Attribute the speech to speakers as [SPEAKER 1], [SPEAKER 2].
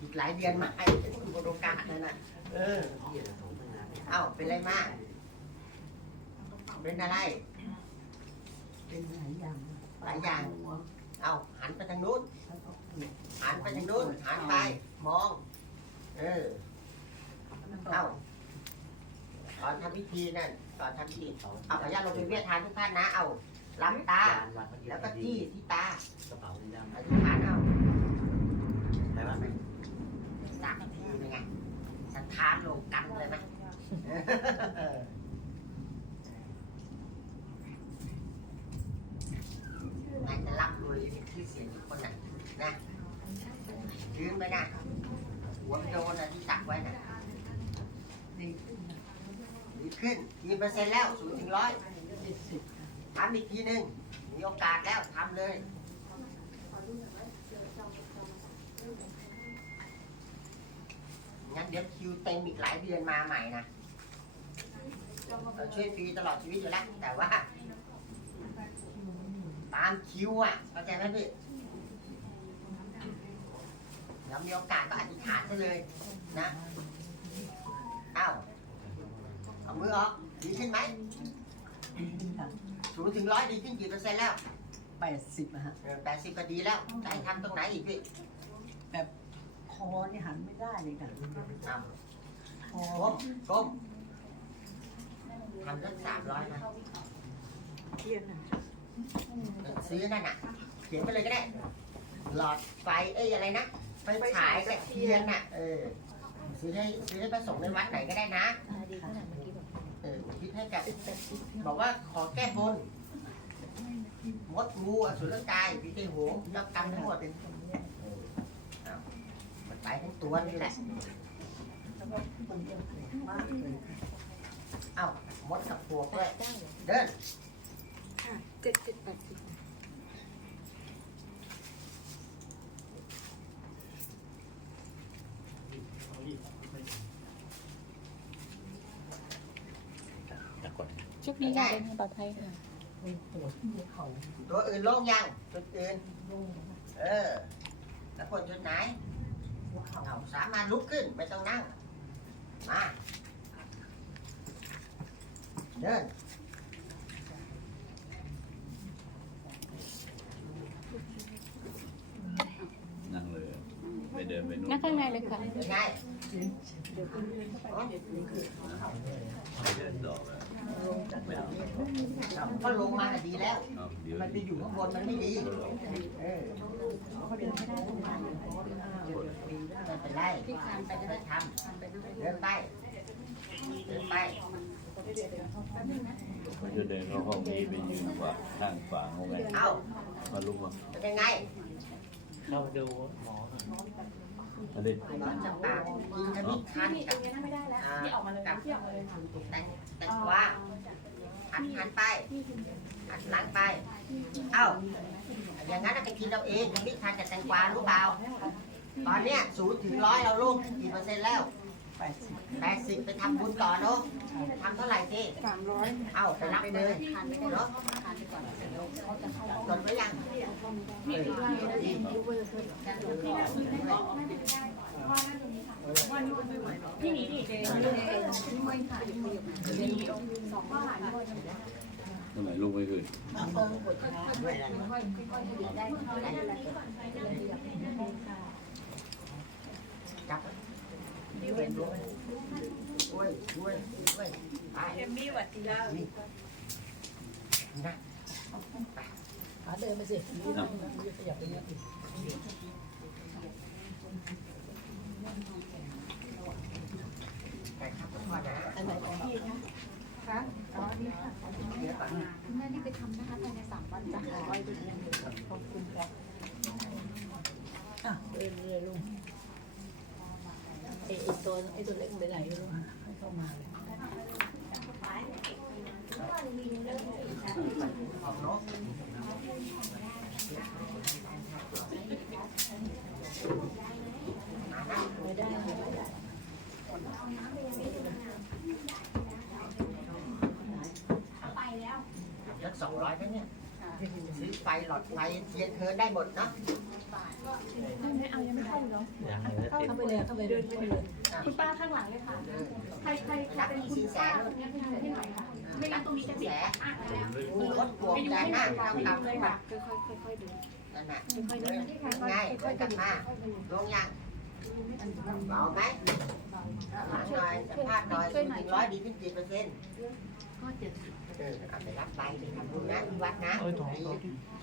[SPEAKER 1] อีกหลายเดือนมาให้คุณโอกาสนั่นน่ะเออเอ้าเป็นไรมาก เป็นอะไร
[SPEAKER 2] เป็นหลายอย่าง
[SPEAKER 1] หลายอย่าง เอ้าหันไปทางนู้น หันไปทางนู้น หันไป มอง เออ เอ้าตอนทำพิธีนั่นตอนทำพิธีเอาพยาลงไปเวียนทานทุกท่านนะ เอาล้ำตา แล้วก็จี้ที่ตาก
[SPEAKER 3] ระเป๋าสีดำ
[SPEAKER 1] อธิษฐานเอา
[SPEAKER 3] ไปว่าไหม
[SPEAKER 1] สักทีเป็นไง สถานลงกันเลยไหมเออนายจะรับรวยมีชื่อเสียงทุกคนน่ะนะยืนไปนะหัวนโดนนะที่ตักไว้น่ะ
[SPEAKER 2] ดีขึ้น
[SPEAKER 1] ดีขึ้นกี่เปอร์เซ็นต์แล้วศูนย์ถึงร้อยทำอีกทีหนึ่งมีโอกาสแล้วทำเลย งั้น เดี๋ยวคิวเต็มอีกหลายเดือนมาใหม่นะเราช่วยฟรีตลอดชีวิตอยู่แล้วแต่ว่า ตามคิวอะเข้าใจไหมพี่เรามีโอกาสก็อธิษฐานไปเลยนะเอ้าเอามือออกดีขึ้นไหม
[SPEAKER 2] ดีขึ้นค่ะ
[SPEAKER 1] ศูนย์ถึงร้อยดีขึ้นกี่เปอร์เซ็นต์แล้ว
[SPEAKER 2] แปดสิบอะฮะ
[SPEAKER 1] แปดสิบก็ดีแล้วจะให้ทำตรงไหนอีกพี่
[SPEAKER 2] แบบ คอนี่หันไม่ได้เลยค่ะ
[SPEAKER 1] เอา
[SPEAKER 2] คอ
[SPEAKER 1] ก้มก้มทำสักสามร้อยนะ
[SPEAKER 2] เทียนอะ
[SPEAKER 1] ซื้อนั่นน่ะเขียนไปเลยก็ได้ หลอดไฟเอ้ยอะไรนะไฟฉายกับเทียนน่ะ เออ ซื้อให้ซื้อให้พระสงฆ์ในวัดไหนก็ได้นะ
[SPEAKER 4] ดีขนาดเมื่อกี้แบบ
[SPEAKER 1] เออคิดให้กับบอกว่าขอแก้บนมดงูอสุรกายพิเตหัวยับกรรมทั้งหมดเป็นเออเอามัน ไปทั้งตัวนี่แหละ
[SPEAKER 2] แล้วก็มันจะปวดมากเลยค่ะ
[SPEAKER 1] เอ้ามดกับปวกด้วย
[SPEAKER 4] ได้เลย
[SPEAKER 1] เดิน
[SPEAKER 4] ค่ะเจ็ดสิบแปดสิบชุดนี้ค่ะเป็นปลอดภัยค่ะ
[SPEAKER 1] ตัวอื่นโล่งยังจุดอื่นเออแล้วคนจุดไหน
[SPEAKER 2] เข่า
[SPEAKER 1] เอาสามารถลุกขึ้นไม่ต้องนั่ง มา เดิน
[SPEAKER 5] นั่งเลย ไปเดินไปนู่น
[SPEAKER 4] นั่งข้างในเลยค่ะ
[SPEAKER 1] เป็นไง
[SPEAKER 2] เดี๋ยวคุณเดินเข้าไปเดี๋ยวคุณคือเข่าเลย
[SPEAKER 5] ไปเดินต่อไป
[SPEAKER 2] ลงจากแบบนี้
[SPEAKER 1] ก็ลงมาน่ะดีแล้ว
[SPEAKER 5] เอาเดี๋ยว
[SPEAKER 1] มันไปอยู่ข้างบนมันไม่ดี เออ
[SPEAKER 2] เขาเดินไม่ได้ประมาณนี้เดี๋ยวดีได้
[SPEAKER 1] ไม่เป็นไร
[SPEAKER 4] พี่คานไปก็
[SPEAKER 1] ไป
[SPEAKER 4] ได้
[SPEAKER 1] ท
[SPEAKER 4] คานไปด้วยำ
[SPEAKER 1] เดินไปเดินไป
[SPEAKER 5] เขาจะเดินเข้าห้องนี้ไปยืนขวางข้างฝาห้องไง
[SPEAKER 1] เอ้า
[SPEAKER 5] มาลุกมา
[SPEAKER 1] เป็นยังไง
[SPEAKER 3] เข้าดูหมอ
[SPEAKER 5] อั นนี้
[SPEAKER 1] ร้อนจับปากกินขมิ้นคันกับ
[SPEAKER 4] ไม่ได้แล้ว
[SPEAKER 1] อ่า
[SPEAKER 4] ที่ออกมาเลย
[SPEAKER 1] กับ
[SPEAKER 4] ที่ออกมาเลย
[SPEAKER 1] แตงแตงกวาหันหันไปหันหลังไป เอ้า อย่างนั้นน่ะไปกินเราเองขมิ้นคันกับแตงกวารู้เปล่า ตอนเนี้ยศูนย์ถึงร้อยเราโล่งขึ้นกี่เปอร์เซ็นต์แล้ว
[SPEAKER 2] แปดสิบ
[SPEAKER 1] แปดสิบไปทำบุญต่อเนาะทำเท่าไหร่สิ
[SPEAKER 4] สามร้อย
[SPEAKER 1] เอ้าไปรับเลย
[SPEAKER 4] คานไปได้
[SPEAKER 1] เนาะ
[SPEAKER 4] คานไปก่อนเดี๋ยวเขาจะเข้า
[SPEAKER 1] จดไว้ยังเออดี
[SPEAKER 4] พี่หนีดิพี่ไม่ค่ะมีสองบ้านด้วย
[SPEAKER 5] ตรงไหนลุกไม่ขึ้น
[SPEAKER 1] ด้วยนะ
[SPEAKER 4] ได้ได้ได้
[SPEAKER 1] จับ
[SPEAKER 2] เอมมี่หวัดดีแล้ว
[SPEAKER 1] นี่นะ
[SPEAKER 2] ขาเดินไปสินี่นะขยับไปเนี้ยสิ
[SPEAKER 1] แต่ครับพ่อนะ
[SPEAKER 2] อันไหนของพี่คะ
[SPEAKER 4] คะอ๋อนี่ค่ะแม่นี่ไปทำนะคะภายในสามวันจะขอไว้ดู
[SPEAKER 2] ขอบคุณครับอะเดินเลยลุง ไอ้ตัวไอ้ตัวเล็กไปไหนลุงให้เข้ามาเลย
[SPEAKER 1] ของนก
[SPEAKER 2] ไม่ได้ไม่ได้
[SPEAKER 1] ยักสอง รือไฟหลอดไฟเทียนเทินได้หมดเนาะ
[SPEAKER 4] ไม่เอายังไม่เข้าอยู่แล้ว
[SPEAKER 3] ยังเลยติด
[SPEAKER 2] เข้าไปเลยเข้าไปเลยเข้าไปเลย
[SPEAKER 4] คุณป้าข้างหลังเลยค่ะ ใครใครใครเป็นคุณป้าคนนี้ให้ให้หน่อยค่ะไม่งั้นตรงนี้จะติดอะแล้ว
[SPEAKER 1] รถบวก
[SPEAKER 4] ไปดู
[SPEAKER 1] ใจ
[SPEAKER 4] ให้ห
[SPEAKER 1] ห
[SPEAKER 4] น่
[SPEAKER 1] น้า
[SPEAKER 4] อยค่ะ
[SPEAKER 1] ทำเล
[SPEAKER 4] ย
[SPEAKER 1] ค่ะ
[SPEAKER 4] ค่อยๆค่อยๆดู
[SPEAKER 1] นั่นน่ะ
[SPEAKER 4] ค่อยๆ
[SPEAKER 1] ง่ายเดินกลับมาลงยังเบาไหมหาหน่อยสัมภาษณ์หน่อยถึงร้อยดีขึ้นกี่เปอร์เซ็นต์
[SPEAKER 4] ก็เจ็ดสิบ
[SPEAKER 1] เออเอาไปรับไปไปทำบุญนะที่วัดนะ
[SPEAKER 3] โอ้ยท้อง
[SPEAKER 1] ดี
[SPEAKER 3] ท้อง